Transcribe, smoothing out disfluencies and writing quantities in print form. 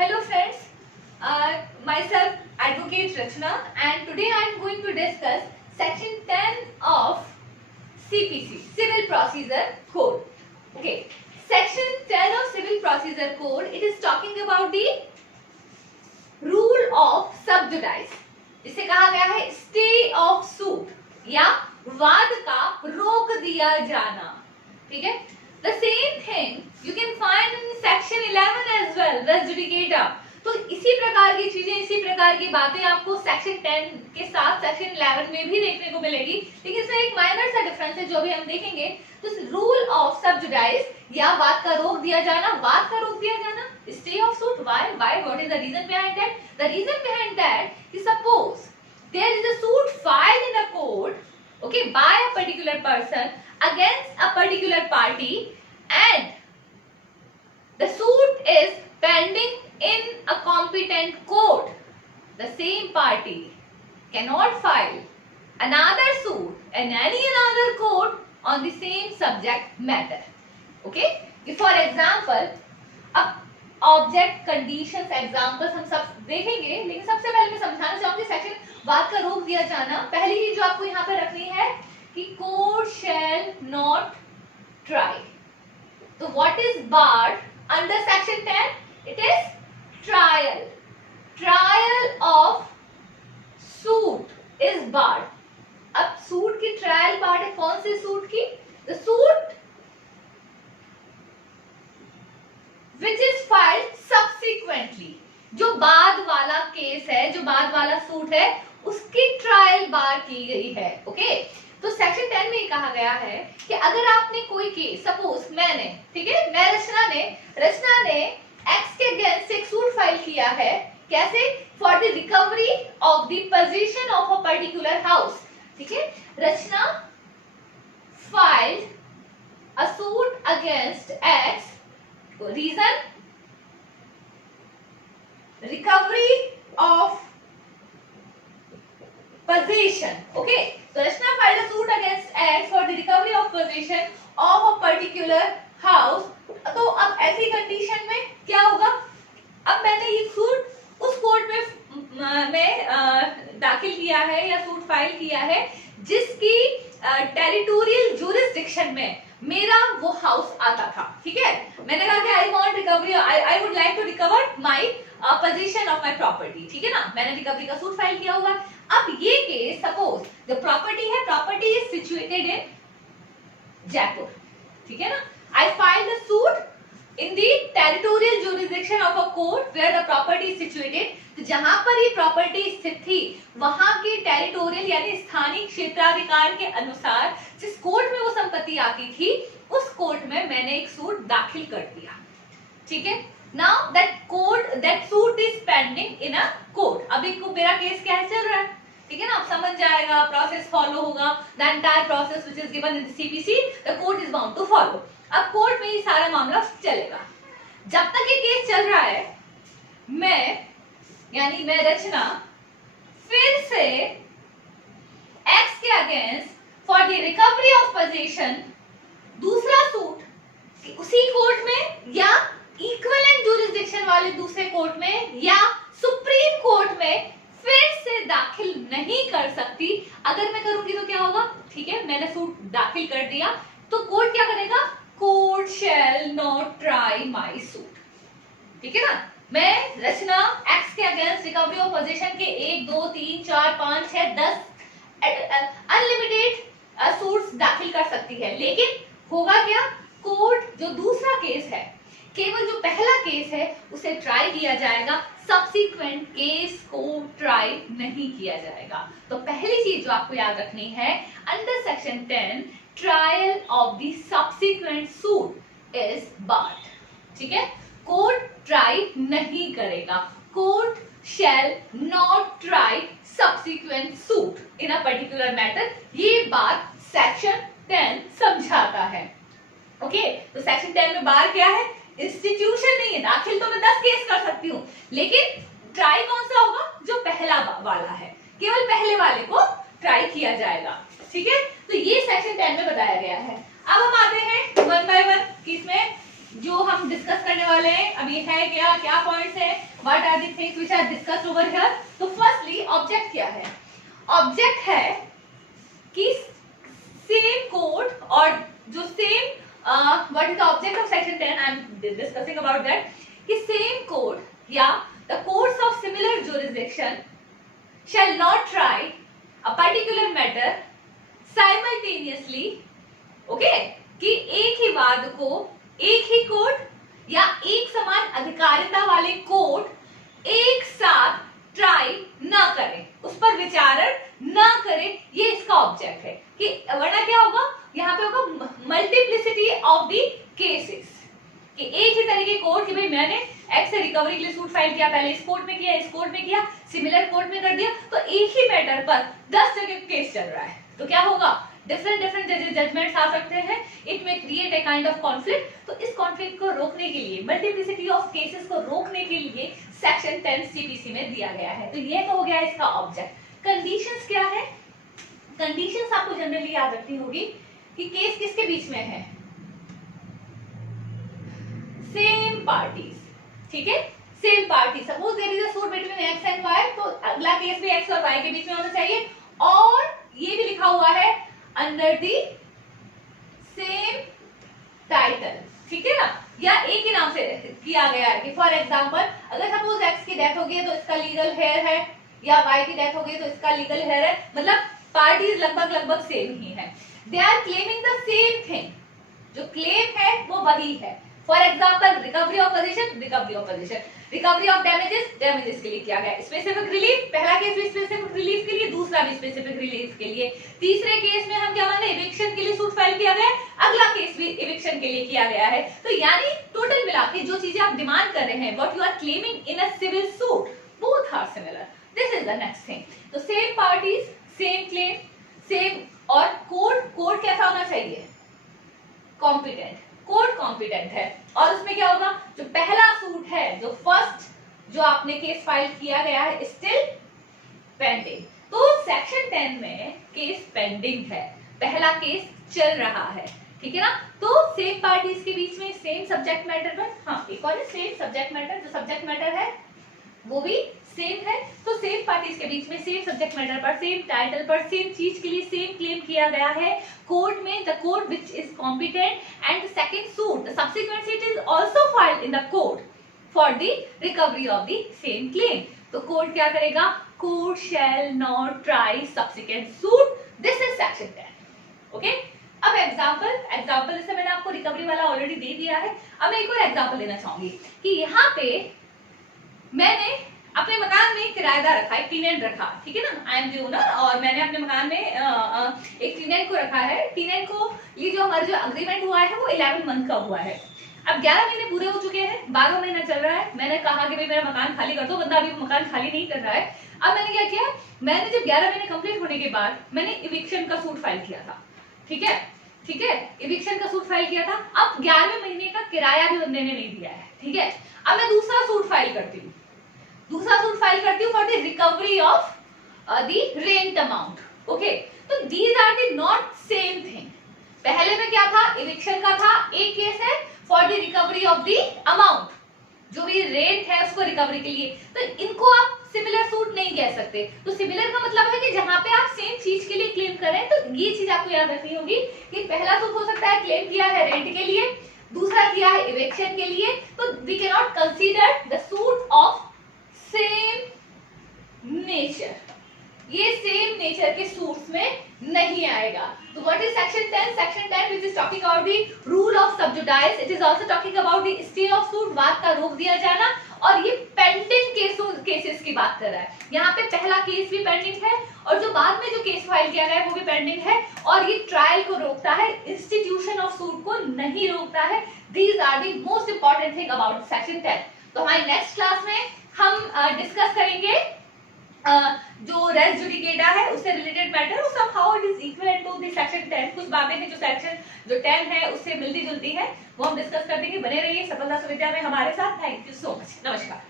Hello friends, myself Advocate Rachna, and today I am going to discuss section 10 of CPC, Civil Procedure Code. Okay, section 10 of Civil Procedure Code, it is talking about the rule of sub judice, जिसे कहा गया है stay of suit या वाद का रोक दिया जाना. ठीक है, the same thing you can find in section 11 as well, res judicata. तो इसी प्रकार की चीजें, इसी प्रकार की बातें आपको सेक्शन 10 के साथ सेक्शन 11 में भी देखने को मिलेगी, लेकिन इसमें एक माइनर सा डिफरेंस है जो अभी हम देखेंगे. तो रूल ऑफ सब जुडाइस या वाद का रोक दिया जाना, वाद का रोक दिया जाना, stay of suit. Why what is the reason behind that? The reason behind that कि suppose there is a suit filed in a court, okay, by a particular person against a particular party, and the suit is pending in a competent court. The same party cannot file another suit in any another court on the same subject matter. Okay, for example, अब object conditions examples हम सब देखेंगे, लेकिन सबसे पहले मैं समझाना चाहूंगी सेक्शन वाद का रोक दिया जाना. पहली चीज जो आपको यहाँ पे रखनी है कि कोर्ट शैल नॉट ट्राई. तो what is barred under section 10? It is trial. Trial of suit is barred. अब सूट की ट्रायल बार्ड है कौन से सूट की? The suit which is filed subsequently. जो बाद वाला केस है, जो बाद वाला सूट है, उसकी ट्रायल बार की गई है. ओके, तो सेक्शन 10 में कहा गया है कि अगर आपने कोई केस, सपोज मैंने, ठीक है, मैं रचना ने एक्स के अगेंस्ट एक सूट फाइल किया है. कैसे? For the recovery of the possession of a particular house. ठीक है, Rachna filed a suit against x. Reason? Recovery of possession. Okay, तो Rachna filed a suit against x for the recovery of possession of a particular house. तो अब ऐसी condition में क्या होगा? अब मैंने ये सूट उस कोर्ट में दाखिल किया है या सूट फाइल किया है जिसकी टेरिटोरियल ज्यूरिसडिक्शन में मेरा वो हाउस आता था. ठीक है, मैंने कहा कि I want recovery, I would like to recover my position of my property. ठीक है ना, मैंने रिकवरी का सूट फाइल किया हुआ. अब ये केस, सपोज द प्रॉपर्टी है, property is situated in Jaipur. ठीक है ना, आई filed the suit in the territorial jurisdiction of a court where the property is situated. तो जहां पर ये प्रॉपर्टी स्थित थी वहां की टेरिटोरियल यानी स्थानीय क्षेत्राधिकार के अनुसार जिस कोर्ट में वो संपत्ति आती थी उस कोर्ट में मैंने एक सूट दाखिल कर दिया. ठीक है, now that suit is pending in a court. अभी मेरा केस क्या चल रहा है? ठीक है ना, आप समझ जाएगा, प्रोसेस फॉलो होगा. The entire process which is given in the CPC, the court is bound to follow. अब कोर्ट में ये सारा मामला चलेगा. जब तक ये केस चल रहा है, मैं रचना फिर से एक्स के against for the recovery of position दूसरा सूट उसी कोर्ट में या इक्विवेलेंट ज्यूरिसडिक्शन वाले दूसरे कोर्ट में या सुप्रीम कोर्ट में फिर से दाखिल नहीं कर सकती. अगर मैं करूंगी तो क्या होगा? ठीक है, मैंने सूट दाखिल कर दिया तो कोर्ट क्या करेगा? Court shall not try my suit. ठीक है ना, मैं रचना एक्स के अगेंस्ट रिकवरी ऑफ पोजीशन के 1 2 3 4 5 6 10 अनलिमिटेड सूट्स दाखिल कर सकती है. लेकिन होगा क्या? कोर्ट जो दूसरा केस है, केवल जो पहला केस है उसे ट्राई किया जाएगा, सब्सिक्वेंट केस को ट्राई नहीं किया जाएगा. तो पहली चीज जो आपको याद रखनी है, under section 10 trial of the subsequent suit is barred. ठीक है, कोर्ट ट्राई नहीं करेगा. Court shall not try subsequent suit in a particular matter. ये बात सेक्शन 10 समझाता है. ओके, तो सेक्शन 10 में बार क्या है? इंस्टीट्यूशन नहीं है. दाखिल तो मैं 10 केस कर सकती हूँ, लेकिन ट्राई कौन सा होगा? जो पहला वाला है, केवल पहले वाले को ट्राई किया जाएगा. ठीक है, तो ये सेक्शन 10 में बताया गया है. अब हम आते हैं वन बाय वन कि इसमें जो हम डिस्कस करने वाले हैं अभी है क्या क्या पॉइंट्स है, what are the things which are discussed over here. तो फर्स्टली ऑब्जेक्ट क्या है? ऑब्जेक्ट है कि सेम कोड और जो same what is the object of section 10, I am discussing about that, कि सेम कोड या the courts of similar jurisdiction shall not try a particular matter simultaneously, okay, कि एक ही वाद को एक ही कोर्ट या एक समान अधिकारिता वाले कोर्ट एक साथ ट्राई ना करे, उस पर विचारण ना करे, ये इसका ऑब्जेक्ट है। कि वरना क्या होगा, यहाँ पे होगा मल्टीप्लिसिटी ऑफ द केसेस, कि एक ही तरह के कोर्ट कि भाई मैंने एक्स से रिकवरी के लिए सूट फाइल किया, पहले इस कोर्ट में किया, इस कोर्ट में किया, सिमिलर कोर्ट में कर दिया, तो एक ही मैटर पर 10 जगह केस चल रहा है, तो क्या होगा, डिफरेंट डिफरेंट जजमेंट्स आ सकते हैं, इट में create a kind of conflict. तो इस कॉन्फ्लिक्ट को रोकने के लिए, मल्टीप्लिसिटी ऑफ केसेस को रोकने के लिए सेक्शन 10 सीपीसी में दिया गया है। तो ये तो हो गया इसका ऑब्जेक्ट। कंडीशंस क्या है? कंडीशंस आपको जनरली याद रखनी होगी कि केस किसके बीच में है, सेम पार्टीज, ठीक है, same party. Suppose there is a suit between X and Y, तो अगला केस भी एक्स और वाई के बीच में होना चाहिए, और ये भी लिखा हुआ है अंडर दी सेम टाइटल, ठीक है ना, या एक ही नाम से किया गया है। कि फॉर एग्जांपल अगर सपोज एक्स की डेथ हो गई है तो इसका लीगल हेयर है, या वाई की डेथ हो गई तो इसका लीगल हेयर है, मतलब पार्टीज लगभग लगभग सेम ही है, they are claiming the same thing, जो क्लेम है वो वही है। For example recovery of position, recovery of position, recovery of damages, damages के लिए किया गया, स्पेसिफिक रिलीफ, पहला केस भी स्पेसिफिक रिलीफ के लिए, दूसरा भी स्पेसिफिक रिलीफ के लिए, तीसरे केस में हम क्या मान रहे हैं, इविक्शन के लिए सूट फाइल किया गया, अगला केस भी इविक्शन के लिए किया गया है। तो यानी टोटल मिला के जो चीजें आप डिमांड कर रहे हैं, what you are claiming in a civil suit, both are similar, this is the next thing. तो same parties, same claim, same, और कोर्ट कैसा होना चाहिए, कॉम्पिटेंट, कोर्ट कॉम्पिटेंट है, और उसमें क्या होगा, जो पहला सूट है, जो फर्स्ट जो आपने केस फाइल किया गया है, स्टिल पेंडिंग। तो सेक्शन 10 में केस पेंडिंग है, पहला केस चल रहा है, ठीक है ना। तो सेम पार्टीज के बीच में सेम सब्जेक्ट मैटर पर, हाँ एक और सेम सब्जेक्ट मैटर, जो सब्जेक्ट मैटर है वो भी सेम है, तो सेम पार्टीज के बीच में सेम सब्जेक्ट मैटर पर, सेम टाइटल पर, सेम चीज के लिए सेम क्लेम किया गया है कोर्ट में, the court which is competent, and the second suit the subsequent suit is also filed in the court for the recovery of the same claim. तो court क्या करेगा, court shall not try subsequent suit, this is section 10, okay. अब example जैसे मैंने आपको recovery वाला already दे दिया है, अब मैं एक और एग्जांपल लेना चाहूंगी कि यहाँ पे मैंने अपने मकान में किराएदार रखा है, टीनेंट रखा, ठीक है ना, आई एम द ओनर, और मैंने अपने मकान में एक टीनेंट को रखा है। टीनेंट को ये जो हमारा जो अग्रीमेंट हुआ है वो 11 मंथ का हुआ है, अब 11 महीने पूरे हो चुके हैं, 12वां महीना चल रहा है। मैंने कहा कि भाई मेरा मकान खाली कर दो, बंदा अभी मकान खाली नहीं कर रहा है। अब मैंने क्या किया, मैंने जब 11 महीने कंप्लीट होने के बाद मैंने इविक्शन का सूट फाइल किया था, ठीक है, इविक्शन का सूट फाइल किया था। अब 11वें महीने का किराया भी बंदे ने नहीं दिया है, ठीक है। अब मैं दूसरा सूट फाइल करती हूँ for the recovery of the rent amount, okay. तो these are the not same thing. पहले में क्या था, इविक्शन का था, एक केस है for the recovery of the amount, जो भी रेंट है उसको रिकवरी के लिए, तो इनको आप सिमिलर सूट नहीं कह सकते। तो सिमिलर का मतलब है कि जहां पे आप सेम चीज के लिए क्लेम करें, तो ये चीज आपको याद रखनी होगी कि पहला सूट हो सकता है क्लेम किया है रेंट के लिए, दूसरा किया है इविक्शन के लिए, तो we can not consider the suit of same nature, ये सेम नेचर के सूट्स में नहीं आएगा। तो what is section 10? Section 10 which is talking about the rule of sub judice, it is also talking about the stay of suit, वाद का रोक दिया जाना, और ये पेंडिंग केसेस की बात कर रहा है। यहाँ पे पहला केस भी पेंडिंग है, और जो बाद में जो केस फाइल किया गया है वो भी पेंडिंग है, और ये ट्रायल को रोकता है, इंस्टीट्यूशन ऑफ सूट को नहीं रोकता है। These are the most important thing about section 10। तो हमारी नेक्स्ट क्लास में हम डिस्कस करेंगे जो रेस जुडिकेटा है उससे related matter, somehow it is equivalent to the section 10। कुछ बातें हैं जो सेक्शन जो 10 है उससे मिलती जुलती है, वो हम डिस्कस कर देंगे। बने रहिए सफलता सुविधा में हमारे साथ। थैंक यू सो मच, नमस्कार।